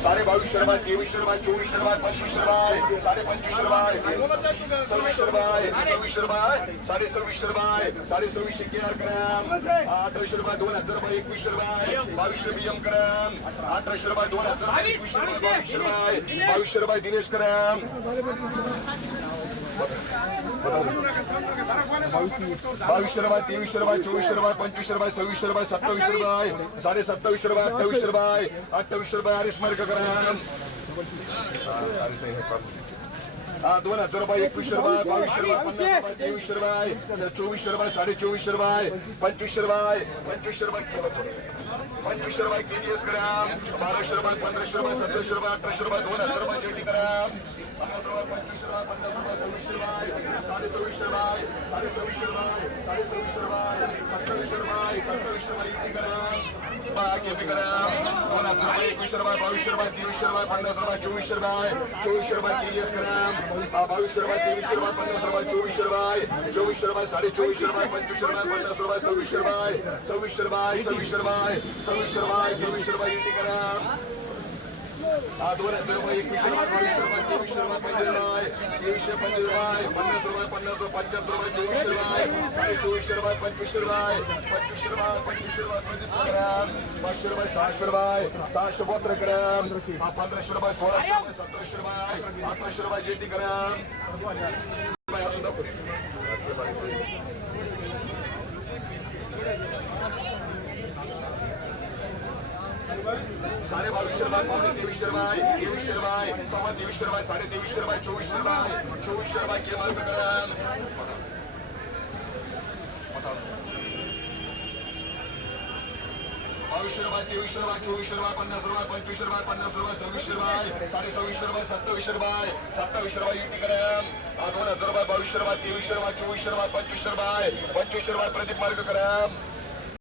साडे बावीस शर्मा तेवीस शर्मा चोवीस रुपये पंचवीस रुपये साडे पंचवीसशे शर्मा सव्वीसशे रुपये सव्वीसशे शर्मा साडे सव्वीस रुपये साडे सव्वीसशे केआर क्रम अठराशे रुपये दोन हजार रुपये एकवीसशे रुपये बावीसशे एम क्रम अठराशे रुपये दोन हजार एकवीस शर्मा बावीस शर्मा बावीस बावीसशे दिनेश क्रम बावीस रुपये तेवीसशे रुपये चोवीस रुपये पंचवीस रुपये सव्वीस रुपये सत्तावीस रुपये साडे सत्तावीस रुपये अठ्ठावीस रुपये अठ्ठावीसशे रुपये हरीश मार्ग ग्राम हा दोन हजार रुपये एकवीस रुपये बावीसशे रुपये पन्नास रुपये तेवीसशे रुपये चोवीसशे रुपये साडे चोवीसशे रुपये पंचवीस रुपये पंचवीस रुपये पंचवीसशे रुपये केजीएस ग्राम बाराशे रुपये पंधराशे रुपये सतराशे रुपये अठराशे रुपये दोन हजार रुपये जेटी ग्राम पन्नास रुपये पंचवीसशे रुपये पन्नास रुपये सव्वीसशे रुपये साडे सव्वीसशे रुपये साडे सव्वीसशे रुपये साडे सव्वीसशे रुपये सत्तावीसशे रुपये सत्तावीसशे रुपये युती ग्राम केपी ग्राम दोन हजार रुपये एकवीसशे रुपये बावीसशे बाय तेवीस रुपये पन्नास रुपये चोवीस रुपये चोवीसशे रुपये केजीएस ग्राम बावीसशे रुपये तेवीस रुपये पन्नास बाय चोवीस रुपये चोवीस रुपये साडे चोवीसशे रुपये पंचवीस रुपये पन्नास रुपये सव्वीस रुपये सव्वीस रुपये सव्वीस रुपये सव्वीस रुपये सव्वीस रुपये युती करा हा दोन हजार रुपये एकवीसशे रुपये बावीसशे रुपये तेवीसशे रुपये पंचवीस रुपये तेवीसशे पंचवीस रुपये पन्नास रुपये पन्नास रुपये पंच्याहत्तर रुपये चोवीसशे रुपये चोवीसशे रुपये पंचवीसशे रुपये पंचवीसशे रुपये पंचवीसशे रुपये पंचवीस पाचशे रुपये सहाशे रुपये सहाशे बहात्तर ग्राम हा पंधराशे रुपये सोळाशे रुपये सतराशे रुपये अठराशे रुपये जेटी ग्राम अजून दाखव साडे बावीसशे रुपये पावणे तेवीसशे रुपये तेवीसशे रुपये सव्वा तेवीसशे रुपये साडे तेवीसशे रुपये चोवीसशे रुपये चोवीसशे रुपये केमाल ग्राम बावीसशे रुपये तेवीसशे रुपये चोवीसशे रुपये पन्नास रुपये पंचवीसशे रुपये पन्नास रुपये सव्वीसशे रुपये साडे सव्वीसशे रुपये सत्तावीसशे रुपये सत्तावीसशे रुपये युती करम दोन हजार रुपये बावीसशे रुपये तेवीसशे रुपये चोवीसशे रुपये पंचवीसशे रुपये पंचवीसशे रुपये प्रदीप मार्ग करम